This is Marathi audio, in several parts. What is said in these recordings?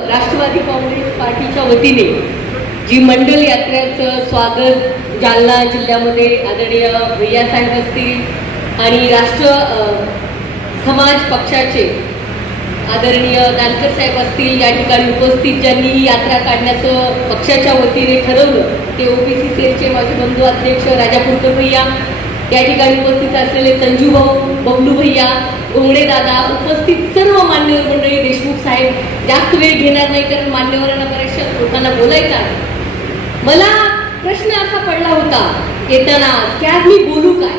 राष्ट्रवादी काँग्रेस पार्टीच्या वतीने जी मंडल यात्रेचं स्वागत जालना जिल्ह्यामध्ये आदरणीय भैयासाहेब असतील आणि राष्ट्र समाज पक्षाचे आदरणीय दानकर साहेब असतील या ठिकाणी उपस्थित ज्यांनी यात्रा काढण्याचं पक्षाच्या वतीने ठरवलं ते ओबीसी सेलचे माझे बंधू अध्यक्ष राजापूरकर भैया या ठिकाणी उपस्थित असलेले संजू भाऊ बबलू भैया गोंगडे दादा उपस्थित सर्व मान्यवर मंडळी देशमुख साहेब जास्त वेळ घेणार नाही कारण मान्यवरांना बऱ्याचशा लोकांना बोलायचं आहे. मला प्रश्न असा पडला होता येताना की आज मी बोलू काय?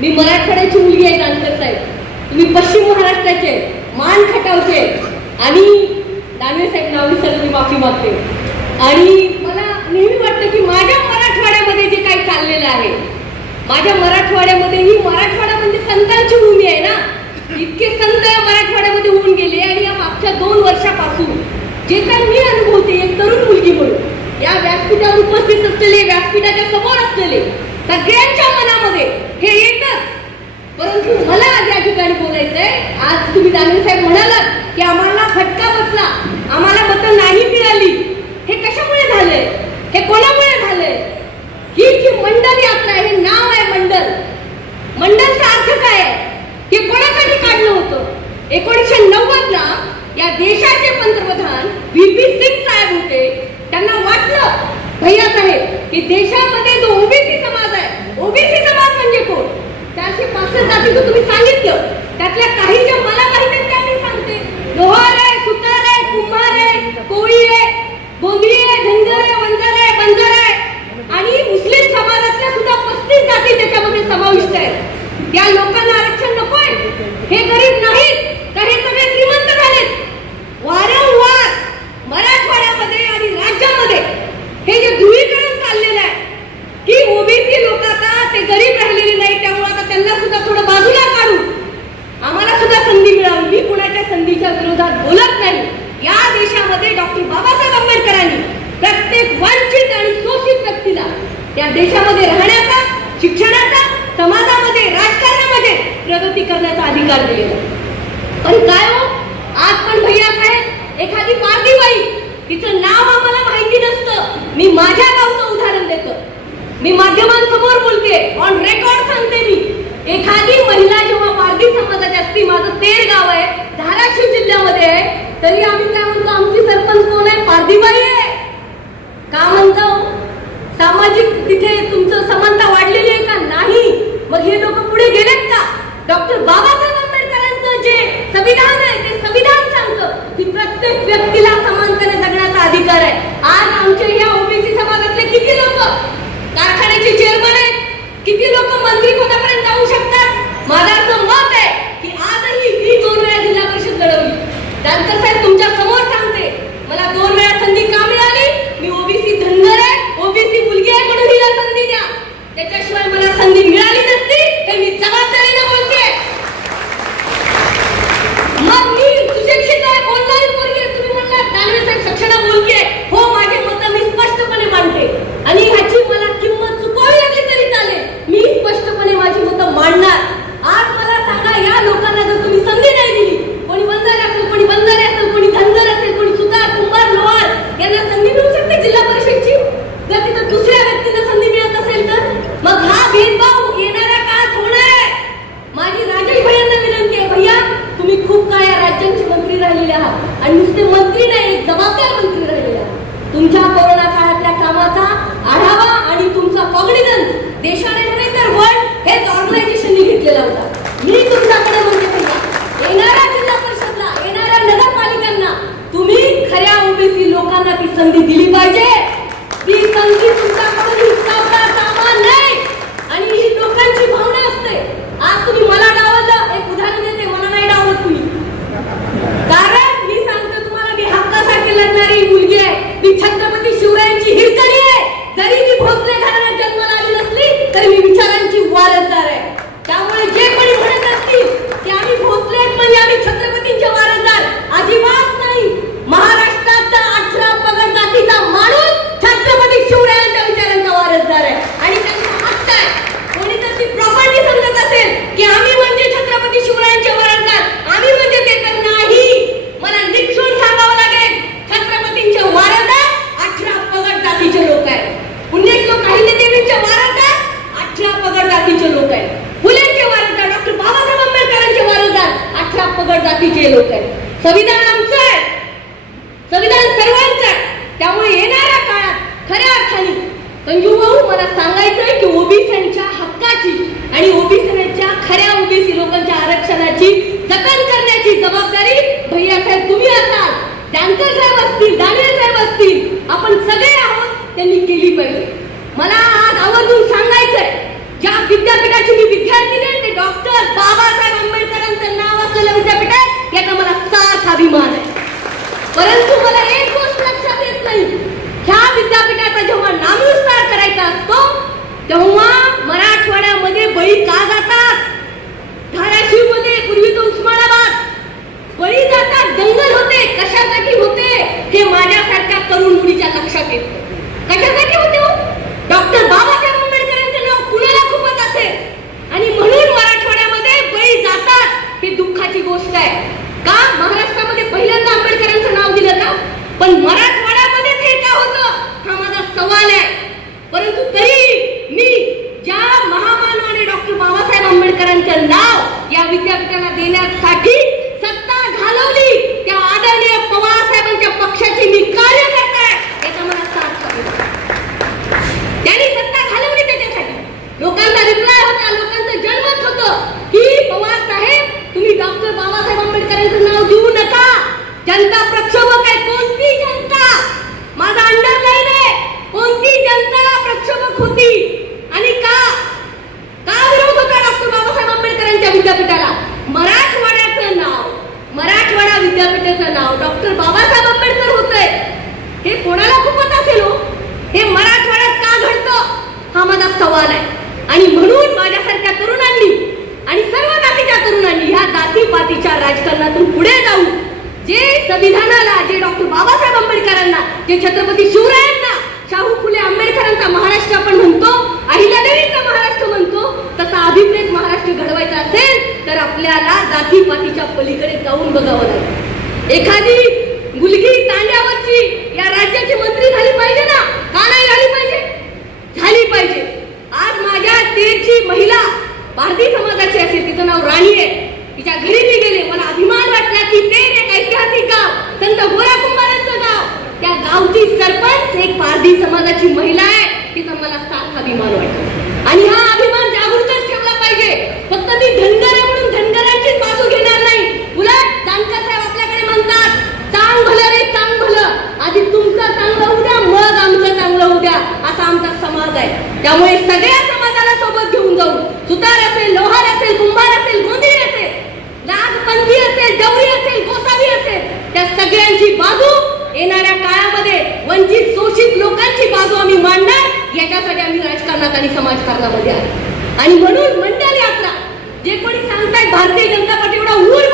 मी मराठवाड्याची मुलगी आहे जानकर साहेब. तुम्ही पश्चिम महाराष्ट्राचे मान खटावचे आणि दानवे साहेब नाव सर मी माफी मागते. आणि मला नेहमी वाटतं की माझ्या मराठवाड्यामध्ये जे काही चाललेलं आहे माझ्या मराठवाड्यामध्ये ही मराठवाडा म्हणजे संतांची भूमी आहे ना? इतके संत या मराठवाड्यामध्ये होऊन गेले आणि या मागच्या दोन वर्षापासून जे काही मी अनुभवते एक तरुण मुलगी म्हणून या व्यासपीठावर उपस्थित असलेले व्यासपीठाच्या समोर असलेले सगळ्यांच्या मनामध्ये हे येतच. परंतु मला आज या ठिकाणी बोलायचंय आज तुम्ही दानवे साहेब म्हणालात की आम्हाला फटका बसला आम्हाला मतं नाही मिळाली. हे कशामुळे झालंय? हे कोणामुळे झालंय? ही जी मंडल यात्रा हे नाव आहे मंडल. मंडलचा अर्थ काय हे कोणासाठी काढलं होतं? एकोणीसशे नव्वद ला या देशाचे पंतप्रधान व्ही सिंग साहेब होते. त्यांना वाटलं भैया साहेब की देशामध्ये जो ओबीसी समाज आहे ओबीसी समाज म्हणजे कोण? चारशे पासष्ट जातीचं तुम्ही सांगितलं. त्यातल्या काही ज्या मला माहिती आहेत त्या मी सांगते. लोहार आहे सुतार आहे कुंभार आहे कोळी आहे गोंधळी आहे धनगर आहे वंजार आहे बंजार आहे आणि मुस्लिम समाजातल्या सुद्धा पस्तीस जाती त्याच्यामध्ये समाविष्ट आहेत या लोकांना आरक्षण नकोय हे गरीब नाहीत तर हे सगळे श्रीमंत झालेत वारंवार मराठवाड्यामध्ये आणि राज्यामध्ये हे जे ध्रुवीकरण चाललेलं आहे की ओबीसी लोक आता ते गरीब राहिलेले नाही त्यामुळे आता त्यांना सुद्धा थोडं बाजूला काढू आम्हाला सुद्धा संधी मिळावी मी कुणाच्या संधीच्या विरोधात बोलत नाही या देशामध्ये डॉक्टर बाबासाहेब आंबेडकरांनी प्रत्येक वंचित आणि शोषित व्यक्तीला त्या देशामध्ये राहण्याचा शिक्षणाचा समाजामध्ये राजकारणामध्ये प्रगती करण्याचा अधिकार दिलेला आहे. पण काय हो आज पण भैया साहेब एखादी पारधी बाई तिचं नाव आम्हाला माहिती नसतं मी माझ्या गावचं उदाहरण देतो. मी माध्यमांसमोर बोलते ऑन रेकॉर्ड सांगते मी. एखादी महिला जेव्हा पारधी समाजाची असती माझं तेर गाव आहे धाराशिव जिल्ह्यामध्ये आहे तरी आम्ही काय म्हणतो आमची सरपंच कोण आहे? पारधीबाई आहे. का म्हणतो? सामाजिक तिथे तुमचं समानता वाढलेली आहे का नाही मग हे लोक पुढे गेलेत का डॉक्टर बाबासाहेब आंबेडकरांचं जे संविधान आहे ते संविधान सांगतं की प्रत्येक व्यक्तीला समानतेने जगण्याचा अधिकार आहे आज आमच्या या ओबीसी समाजातले किती लोक कारखान्याचे चेअरमन आहेत किती लोक मंत्री पदापर्यंत जाऊ शकतात माझं असं मत आहे की आजही मी दोन वेळा जिल्हा परिषद लढवली जानकर साहेब तुमच्यासमोर सांगते मला दोन वेळा संधी का मिळाली मी ओबीसी धनगर आहे ओबीसी मुलगी आहे म्हणून हिला संधी द्या त्याच्याशिवाय मला संधी मिळाली नसती हे मी जबाबदारीने बोलते मग मी सुशिक्षित आहे बोलणारी पोरगी आहे तुम्ही म्हणला दानवे साहेब सक्षणा मुलगी आहे हो माझे मत मी स्पष्टपणे मांडते आणि ह्याची मला किंमत चुकवावी लागली तरी चालेल मी स्पष्टपणे माझी मतं मांडणार आज मला सांगा या लोकांना जर तुम्ही संधी नाही दिली कोणी बंजारे असेल कोणी बंजारे असेल कोणी धनगर असेल कोणी सुतार कुंभार लोहार यांना संधी मिळू शकते जिल्हा परिषदची जर तिथं दुसऱ्या व्यक्तीला संधी मिळत असेल तर मग हा भेदभाव येणाऱ्या काळात होणार आहे माझी राजेश भैयांना विनंती आहे भैया तुम्ही खूप काय या राज्यांचे मंत्री राहिलेले आहात आणि नुसते मंत्री नाही एक जबाबदार मंत्री राहिलेले आहात तुमच्या कोरोना काळातल्या कामाचा आढावा आणि तुमचा कॉग्निझन्स देशाने नव्हे तर वर्ल्ड हेल्थ ऑर्गनायझेशनने घेतलेला होता. तुम्हाला सांगायचंय की ओबीसीच्या हक्काची आणि ओबीसीच्या खऱ्या ओबीसी लोकांच्या आरक्षणाची जतन करण्याची जबाबदारी भैया भैयासाहेब तुम्ही असाल. डँकर साहेब असतील दानवे साहेब असतील आपण सगळे आहोत त्यांनी केली पाहिजे. मला आज आवर्जून सांगायचंय ज्या विद्यापीठाची मी विद्यार्थी नाही ते डॉक्टर बाबासाहेब लक्षात येत कशासाठी होते हो? डॉक्टर बाबासाहेब आंबेडकरांचं नाव कुणाला खूपच असेल. आणि म्हणून मराठवाड्यामध्ये बळी जातात ही दुःखाची गोष्ट आहे. का? महाराष्ट्रामध्ये पहिल्यांदा आंबेडकरांचं नाव दिलं ना पण मराठवाड्यामध्येच हे का होतं? हा माझा सवाल आहे. परंतु तरी मी ज्या महामानवाने डॉक्टर बाबासाहेब आंबेडकरांचं नाव या विद्यापीठाला देण्यासाठी सत्ता घालवली त्या आदरणीय पवार साहेबांच्या पक्षाची मी कार्यकर्ता आहे याचा मला साथ हवी. त्यांनी सत्ता घालवली त्याच्यासाठी लोकांचा रिप्लाय होता लोकांचं जनमत होतं की पवार साहेब तुम्ही डॉक्टर बाबासाहेब आंबेडकरांचं नाव देऊ नका जनता प्रक्षोभक आहे. कोणती जनता? माझा अंडरलाईन आहे. कोणती जनता प्रक्षोभक होती? आणि का? का विरोध होता डॉक्टर बाबासाहेब आंबेडकरांच्या विद्यापीठाला? मराठवाड्याचं नाव. मराठवाडा विद्यापीठाचं नाव डॉक्टर बाबासाहेब आंबेडकर होतंय. हे कोणाला खूपच असेल हो? हे मराठवाड्यात का घडतं? हा माझा सवाल आहे. आणि म्हणून माझ्यासारख्या तरुणांनी आणि सर्व जातीच्या तरुणांनी ह्या जातीपातीच्या राजकारणातून पुढे जाऊ जे संविधानाला जे डॉक्टर बाबासाहेब आंबेडकरांना जे छत्रपती शिवरायांना शाहू फुले आंबेडकरांचा महाराष्ट्र आपण म्हणतो अहिल्यादेवीचा महाराष्ट्र म्हणतो तसा अभिप्रेत महाराष्ट्र घडवायचा असेल तर आपल्याला जातीपातीच्या पलीकडे जाऊन बघावं लागेल. एखादी मुलगी तांड्यावरची या राज्याची मंत्री झाली पाहिजे ना? का नाही झाली पाहिजे? झाली पाहिजे. आज माझ्या तेरची महिला भारतीय समाजाची असेल तिचं नाव राणी आहे. तिच्या घरी मी गेले मला अभिमान वाटला की तेर एक गाव संत गोरा कुंभारांचं गाव. त्या गावची सरपंच एक पारधी समाजाची महिला आहे. तिचा मला सारखा अभिमान वाटतो. आणि हा अभिमान जागृतच ठेवला पाहिजे. फक्त मी धनगर आहे म्हणून धनगरांचीच बाजू घेणार नाही. उलट जानकर साहेब आपल्याकडे म्हणतात चांग भलं रे चांग भलं. आधी तुमचं चांगलं होऊ द्या मग आमचं चांगलं होऊ द्या. असा आमचा समाज आहे. त्यामुळे सगळ्या समाजाला सोबत घेऊन जाऊ सुतार असेल लोहार असेल कुंभार असेल गोंधळी असेल नागपंथी असेल डवरी असेल गोसावी असेल त्या सगळ्यांची बाजू येणाऱ्या काळामध्ये वंचित शोषित लोकांची बाजू आम्ही मांडणार याच्यासाठी आम्ही राजकारणात आणि समाजकारणामध्ये आहे आणि म्हणून मंडल यात्रा जे कोणी सांगताय भारतीय जनता पार्टी एवढा उर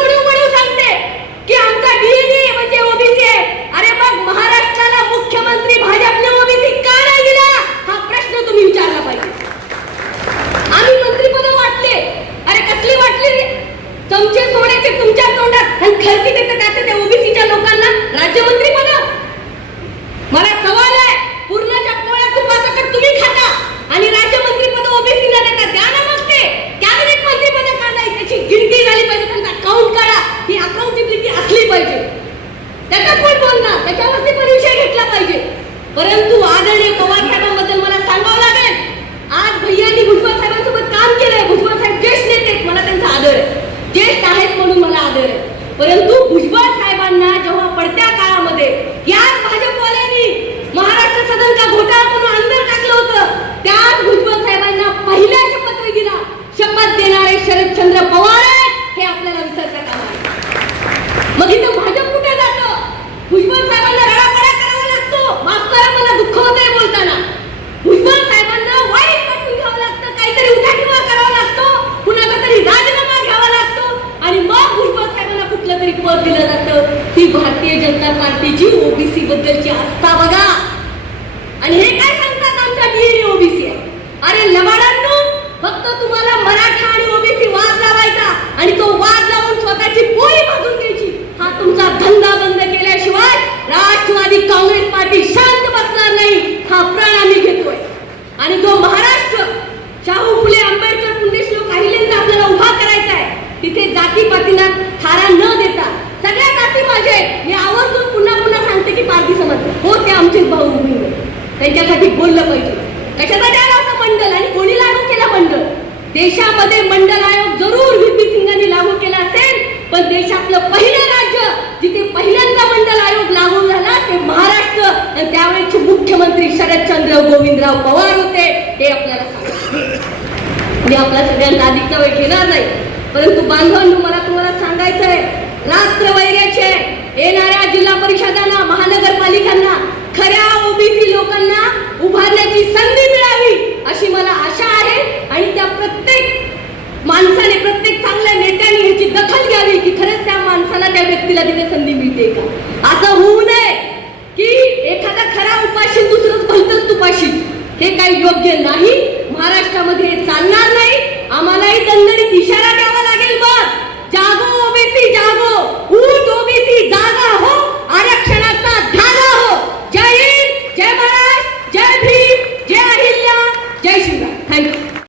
त्याच्यासाठी बोललं पाहिजे. कशासाठी आलं होतं मंडल आणि कोणी लागू केला मंडळ देशामध्ये मंडल आयोग जरूर व्हीपी सिंगांनी लागू केला असेल. पण देशातलं पहिलं राज्य जिथे पहिल्यांदा मंडल आयोग लागू झाला ते महाराष्ट्र. आणि त्यावेळेचे मुख्यमंत्री शरदचंद्र गोविंदराव पवार होते. हे आपल्याला सांगितलं. आपल्या सगळ्यांना अधिकचा वेळ घेणार नाही. परंतु बांधवांनो मला तुम्हाला सांगायचं आहे रात्र वैराचे येणाऱ्या जिल्हा परिषदांना महानगरपालिकांना खऱ्या माणसाने प्रत्येक चांगल्या नेत्याने ह्याची दखल घ्यावी की खरंच त्या माणसाला त्या व्यक्तीला तिथे संधी मिळते का? असं होऊ नये की एखादा खरा उपाशी दुसरंच भलतच तुपाशी. हे काही योग्य नाही. महाराष्ट्रामध्ये चालणार नाही. आम्हालाही दणदणीत इशारा द्या.